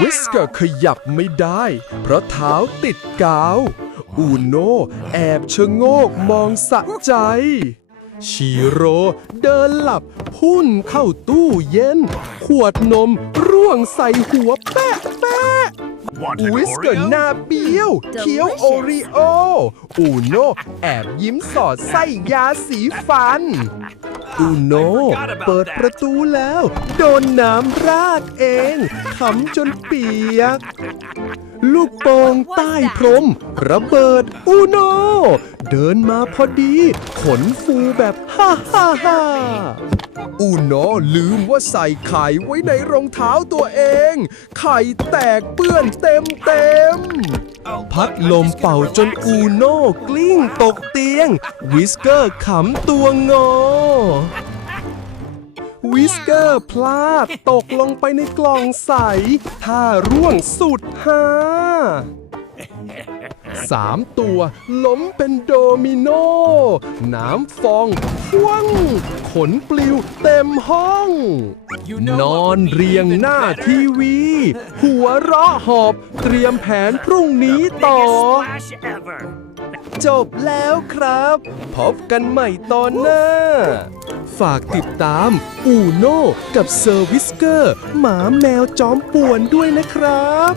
วิสเกอร์ขยับไม่ได้ เพราะเท้าติดกาว อูโนแอบชะโงกมองสะใจชีโร่เดินหลับพุ่นเข้าตู้เย็น ขวดนมร่วงใส่หัวแปะแปะ Want an วิสเกอร์ Oreo? หน้าเบี้ยว เคี้ยวโอริโอ อูโนแอบยิ้มสอดไส้ยาสีฟัน อูโนเปิดประตูแล้ว โดนน้ำราดเองขำจนเปียก ลูกโป่งใต้พรม ระเบิดอูโน เดินมาพอดี ขนฟูแบบฮ่าฮ่าฮ่าอูโนลืมว่าใส่ไข่ไว้ในรองเท้าตัวเอง ไข่แตกเปื้อนเต็มเต็มพัดลมเป่าจนอูโนกลิ้งตกเตียง วิสเกอร์ขำตัวงอ เกอร์พลาด ตกลงไปในกล่องใส ท่าร่วงสุดฮาสามตัวล้มเป็นโดมิโน น้ำฟองพ่วง ขนปลิวเต็มห้อง นอนเรียงหน้าทีวี หัวเราะหอบ เตรียมแผนพรุ่งนี้ต่อ Splash ever. จบแล้วครับ พบกันใหม่ตอนหน้า ฝากติดตามอูโน่กับเซอร์วิสเกอร์ หมาแมวจอมป่วนด้วยนะครับ